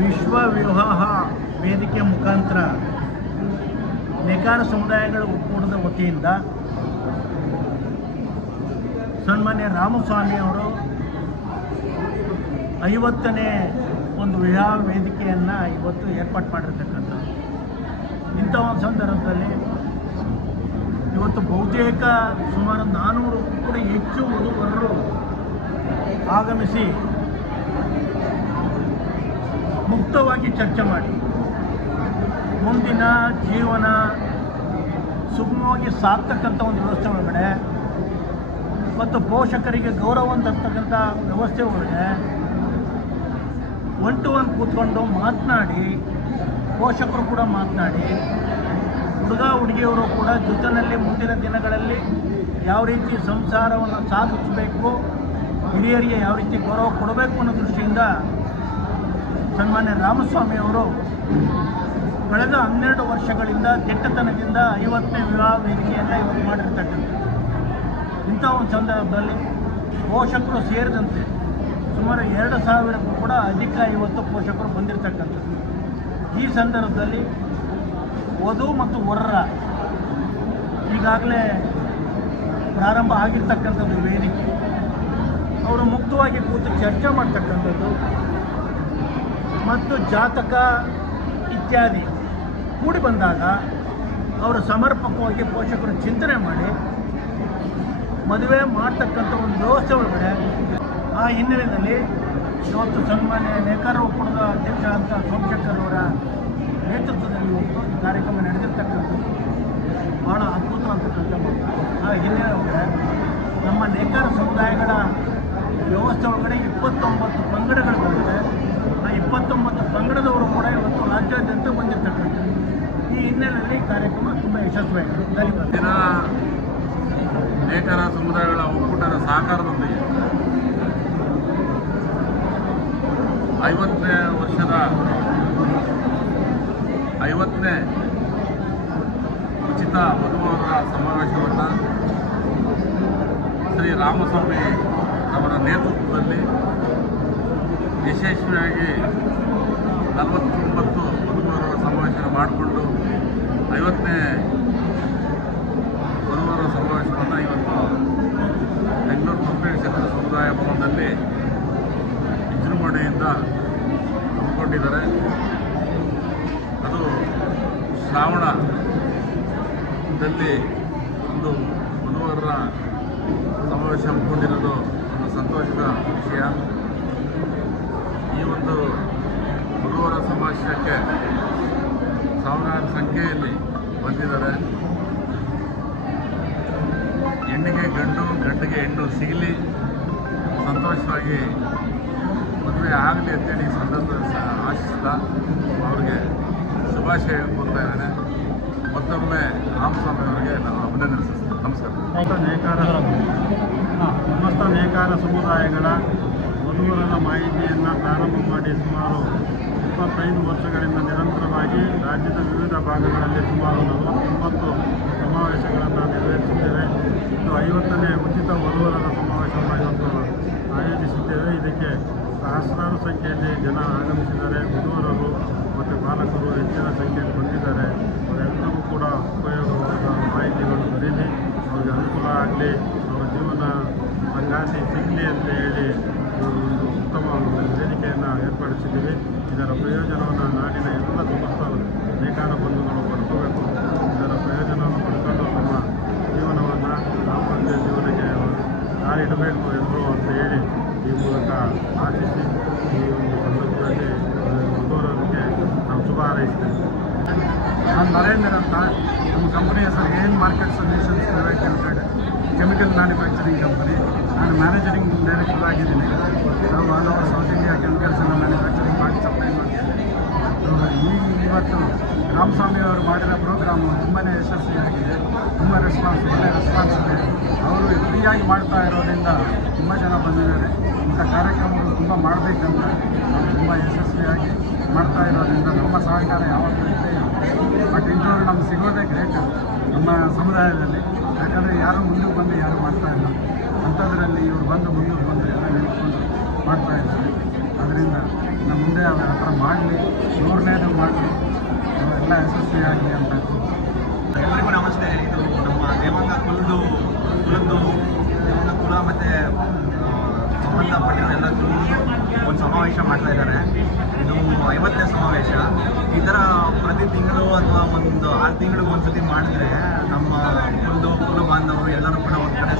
ವಿಶ್ವ ವಿವಾಹ ವೇದಿಕೆ ಮುಖಾಂತರ ನೇಕಾರ ಸಮುದಾಯಗಳ ಒಕ್ಕೂಟದ ವತಿಯಿಂದ ಸನ್ಮಾನ್ಯ ರಾಮಸ್ವಾಮಿ ಅವರು 50ನೇ ಒಂದು ವಿವಾಹ ವೇದಿಕೆಯನ್ನು ಇವತ್ತು ಏರ್ಪಾಡು ಮಾಡಿರ್ತಕ್ಕಂಥದ್ದು. ಇಂಥ ಒಂದು ಸಂದರ್ಭದಲ್ಲಿ ಇವತ್ತು ಬಹುತೇಕ ಸುಮಾರು 400ಕ್ಕೂ ಕೂಡ ಹೆಚ್ಚು ವಧುವರರು ಆಗಮಿಸಿ ಮುಕ್ತವಾಗಿ ಚರ್ಚೆ ಮಾಡಿ ಮುಂದಿನ ಜೀವನ ಸುಗಮವಾಗಿ ಸಾಕ್ತಕ್ಕಂಥ ಒಂದು ವ್ಯವಸ್ಥೆ ಒಳಗಡೆ ಮತ್ತು ಪೋಷಕರಿಗೆ ಗೌರವವನ್ನು ತರ್ತಕ್ಕಂಥ ವ್ಯವಸ್ಥೆ ಒಳಗೆ ಒನ್ ಟು ಒನ್ ಕೂತ್ಕೊಂಡು ಮಾತನಾಡಿ, ಪೋಷಕರು ಕೂಡ ಮಾತನಾಡಿ, ಹುಡುಗ ಹುಡುಗಿಯವರು ಕೂಡ ಜೊತೆಯಲ್ಲಿ ಮುಂದಿನ ದಿನಗಳಲ್ಲಿ ಯಾವ ರೀತಿ ಸಂಸಾರವನ್ನು ಸಾಗಿಸಬೇಕು, ಹಿರಿಯರಿಗೆ ಯಾವ ರೀತಿ ಗೌರವ ಕೊಡಬೇಕು ಅನ್ನೋ ದೃಷ್ಟಿಯಿಂದ ಸನ್ಮಾನ್ಯ ರಾಮಸ್ವಾಮಿ ಅವರು ಕಳೆದ 12 ವರ್ಷಗಳಿಂದ ದಿಟ್ಟತನದಿಂದ 50ನೇ ವಿವಾಹ ವೇದಿಕೆಯನ್ನು ಇವತ್ತು ಮಾಡಿರ್ತಕ್ಕಂಥದ್ದು. ಇಂಥ ಒಂದು ಸಂದರ್ಭದಲ್ಲಿ ಪೋಷಕರು ಸೇರಿದಂತೆ ಸುಮಾರು 2,000ಕ್ಕೂ ಕೂಡ ಅಧಿಕ ಇವತ್ತು ಪೋಷಕರು ಬಂದಿರತಕ್ಕಂಥದ್ದು. ಈ ಸಂದರ್ಭದಲ್ಲಿ ವಧು ಮತ್ತು ವರರ ಈಗಾಗಲೇ ಪ್ರಾರಂಭ ಆಗಿರ್ತಕ್ಕಂಥದ್ದು ವೇದಿಕೆ. ಅವರು ಮುಕ್ತವಾಗಿ ಕೂತು ಚರ್ಚೆ ಮಾಡ್ತಕ್ಕಂಥದ್ದು ಮತ್ತು ಜಾತಕ ಇತ್ಯಾದಿ ಕೂಡಿ ಬಂದಾಗ ಅವರು ಸಮರ್ಪಕವಾಗಿ ಪೋಷಕರು ಚಿಂತನೆ ಮಾಡಿ ಮದುವೆ ಮಾಡ್ತಕ್ಕಂಥ ಒಂದು ವ್ಯವಸ್ಥೆ ಒಳಗಡೆ ಆ ಹಿನ್ನೆಲೆಯಲ್ಲಿ ಇವತ್ತು ಸನ್ಮಾನ್ಯ ನೇಕಾರ ಒಕ್ಕೂಟದ ಅಧ್ಯಕ್ಷ ಅಂತ ಸೋಮಶೇಖರ್ ಅವರ ನೇತೃತ್ವದಲ್ಲಿ ಇವತ್ತು ಈ ಕಾರ್ಯಕ್ರಮ ನಡೆದಿರ್ತಕ್ಕಂಥದ್ದು ಭಾಳ ಅದ್ಭುತ ಅಂತಕ್ಕಂಥ ಆ ಹಿನ್ನೆಲೆ ಒಳಗಡೆ ನಮ್ಮ ನೇಕಾರ ಸಮುದಾಯಗಳ ವ್ಯವಸ್ಥೆ ಒಳಗಡೆ 29 ಪಂಗಡಗಳು ಬರುತ್ತೆ. ಆ 29 ಪಂಗಡದವರು ಕೂಡ ಇವತ್ತು ರಾಜ್ಯಾದ್ಯಂತ ಬಂದಿರತಕ್ಕಂಥದ್ದು. ಈ ಹಿನ್ನೆಲೆಯಲ್ಲಿ ಕಾರ್ಯಕ್ರಮ ತುಂಬ ಯಶಸ್ವಿಯಾಗಿದೆ. ಧನ್ಯವಾದ. ನೇಕಾರ ಸಮುದಾಯಗಳ ಒಕ್ಕೂಟದ ಸಹಕಾರದೊಂದಿಗೆ 50ನೇ ವರ್ಷದ 50ನೇ ಉಚಿತ ವಧುವರರ ಸಮಾವೇಶವನ್ನು ಶ್ರೀ ರಾಮಸ್ವಾಮಿ ಅವರ ನೇತೃತ್ವದಲ್ಲಿ ಯಶಸ್ವಿಯಾಗಿ 49 ವಧುವರರ ಸಮಾವೇಶ ಮಾಡಿಕೊಂಡು 50ನೇ ವಧುವರರ ಸಮಾವೇಶವನ್ನು ಇವತ್ತು ಬೆಂಗಳೂರು ಕಂಪೇಕ್ಷೇತ್ರ ಸಮುದಾಯ ಭವನದಲ್ಲಿ ವಿಜೃಂಭಣೆಯಿಂದ ಹಮ್ಮಿಕೊಂಡಿದ್ದಾರೆ. ಅದು ಶ್ರಾವಣದಲ್ಲಿ ಒಂದು ವಧುವರರ ಸಮಾವೇಶ ಹಮ್ಮಿಕೊಂಡಿರೋದು ಒಂದು ಸಂತೋಷದ ವಿಷಯ. ಈ ಒಂದು ವಧುವರ ಸಮಾವೇಶಕ್ಕೆ ಸಾವಿರಾರು ಸಂಖ್ಯೆಯಲ್ಲಿ ಬಂದಿದ್ದಾರೆ. ಹೆಣ್ಣಿಗೆ ಗಂಡು, ಗಂಡಿಗೆ ಹೆಣ್ಣು ಸಿಗಲಿ, ಸಂತೋಷವಾಗಿ ಮದುವೆ ಆಗಲಿ ಅಂತೇಳಿ ಈ ಸಂದರ್ಭದಲ್ಲಿ ಆಶಿಸ್ತಾ ಅವರಿಗೆ ಶುಭಾಶಯ ಕೊಡ್ತಾ ಇದ್ದೇನೆ. ಮತ್ತೊಮ್ಮೆ ರಾಮಸ್ವಾಮಿ ಅವರಿಗೆ ನಾನು ಅಭಿನಂದಿಸ್ತೇನೆ. ನಮಸ್ಕಾರ. ಸಮಸ್ತ ನೇಕಾರ ಸಮುದಾಯಗಳ ವಧುವರರ ಮಾಹಿತಿಯನ್ನು ಪ್ರಾರಂಭ ಮಾಡಿ ಸುಮಾರು 25 ವರ್ಷಗಳಿಂದ ನಿರಂತರವಾಗಿ ರಾಜ್ಯದ ವಿವಿಧ ಭಾಗಗಳಲ್ಲಿ ಸುಮಾರು 49 ಸಮಾವೇಶಗಳನ್ನು ನೆರವೇರಿಸಿದ್ದೇವೆ. ಇದು 50ನೇ ಉಚಿತ ವಧುವರರ ಸಮಾವೇಶವನ್ನು ಇವತ್ತು ಆಯೋಜಿಸಿದ್ದೇವೆ. ಇದಕ್ಕೆ ಸಹಸ್ರಾರು ಸಂಖ್ಯೆಯಲ್ಲಿ ಜನ ಆಗಮಿಸಿದ್ದಾರೆ. ವಧುವರರು ಮತ್ತು ಬಾಲಕರು ಹೆಚ್ಚಿನ ಸಂಖ್ಯೆಯಲ್ಲಿ ಬಂದಿದ್ದಾರೆ. ಅವರೆಲ್ಲರಿಗೂ ಕೂಡ ಉಪಯೋಗವಾದ ಮಾಹಿತಿಗಳು ದೊರೆಯಲಿ, ಅವರಿಗೆ ಅನುಕೂಲ ಆಗಲಿ, ಅವರ ಜೀವನ ಸಂಗಾತಿ ಸಿಗಲಿ ಅಂತ ಹೇಳಿ ಒಂದು ಉತ್ತಮ ವೇದಿಕೆಯನ್ನು ಏರ್ಪಡಿಸಿದ್ದೀವಿ. ಇದರ ಪ್ರಯೋಜನವನ್ನು ನಾಡಿನ ಎಲ್ಲ ಸಮಸ್ತ ನೇಕಾರ ಬಂಧುಗಳು ಪಡ್ಕೋಬೇಕು. ಇದರ ಪ್ರಯೋಜನವನ್ನು ಪಡ್ಕೊಂಡು ತಮ್ಮ ಜೀವನವನ್ನು ದಾಂಪತ್ಯ ಜೀವನಕ್ಕೆ ಕಾಲಿಡಬೇಕು ಎಂದು ಅಂತ ಹೇಳಿ ಈ ಮೂಲಕ ಆಶಿಸಿ ಈ ಒಂದು ಸಂದರ್ಭದಲ್ಲಿ ವಧುವರರಿಗೆ ನಾವು ಶುಭ ಹಾರೈಸ್ತೇವೆ. ನಾನು ನರೇಂದ್ರ ಅಂತ. ನಮ್ಮ ಕಂಪನಿ ಹೆಸರು AN market solutions private limited, chemical manufacturing company. ನಾನು ಮ್ಯಾನೇಜರಿಂಗ್ ಡೈರೆಕ್ಟರ್ ಆಗಿದ್ದೀನಿ. ನಾವು all over south India chemicals ಎಲ್ಲ ಮ್ಯಾನುಫ್ಯಾಕ್ಚರಿಂಗ್ ಮಾಡಿ ಸಪ್ಲೈ ಮಾಡ್ತೀವಿ. ಇವತ್ತು ರಾಮಸ್ವಾಮಿ ಅವರು ಮಾಡಿರೋ ಪ್ರೋಗ್ರಾಮು ತುಂಬಾ ಯಶಸ್ವಿಯಾಗಿದೆ. ತುಂಬ ಒಳ್ಳೆ ರೆಸ್ಪಾನ್ಸ್ ಇದೆ. ಅವರು ಫ್ರೀಯಾಗಿ ಮಾಡ್ತಾ ಇರೋದ್ರಿಂದ ತುಂಬ ಜನ ಬಂದಿದ್ದಾರೆ. ಇಂಥ ಕಾರ್ಯಕ್ರಮಗಳು ತುಂಬ ಮಾಡಬೇಕಂತ ನಾವು ತುಂಬ ಯಶಸ್ವಿಯಾಗಿ ಮಾಡ್ತಾ ಇರೋದ್ರಿಂದ ನಮ್ಮ ಸಹಕಾರ ಯಾವಾಗಲೂ ಇದ್ದೇ ಇದೆ. ಬಟ್ ಇಂಥವ್ರು ನಮ್ಗೆ ಸಿಗೋದೇ ಗ್ರೇಟ್ ನಮ್ಮ ಸಮುದಾಯದಲ್ಲಿ. ಯಾಕಂದರೆ ಯಾರು ಮುಂದಕ್ಕೆ ಬಂದು ಯಾರು ಮಾಡ್ತಾ ಇಲ್ಲ. ಅಂಥದ್ರಲ್ಲಿ ಇವರು ಬಂದು ಮುಂದಕ್ಕೆ ಬಂದು ಎಲ್ಲ ನಿಂತ್ಕೊಂಡು ಮಾಡ್ತಾ ಇದ್ದಾರೆ. ಅದರಿಂದ ನಮ್ಮ ಮುಂದೆ ಆ ಥರ ಮಾಡಲಿ, 100ನೇದು ಮಾಡಲಿ, ಎಲ್ಲ ಯಶಸ್ವಿಯಾಗಲಿ ಅಂತ. ಎಲ್ಲರಿಗೂ ನಮಸ್ತೆ. ಇದು ನಮ್ಮ ದೇವಾಂಗ ಕುಲದ್ದು ದೇವಾಂಗ ಕುಲ ಮತ್ತು ಸಂಬಂಧಪಟ್ಟಿರೋ ಎಲ್ಲ ಕುಲದ್ದು ಒಂದು ಸಮಾವೇಶ ಮಾಡ್ತಾ ಇದ್ದಾರೆ. ಇದು 50ನೇ ಸಮಾವೇಶ. ಈ ಥರ ಪ್ರತಿ ತಿಂಗಳು ಅಥವಾ ಒಂದು 6 ತಿಂಗಳಿಗೆ ಒಂದ್ಸತಿ ಮಾಡಿದ್ರೆ ನಮ್ಮ ಕುಲ ಬಾಂಧವರು ಎಲ್ಲರೂ ಕೂಡ ಒಂದು ಕಡೆ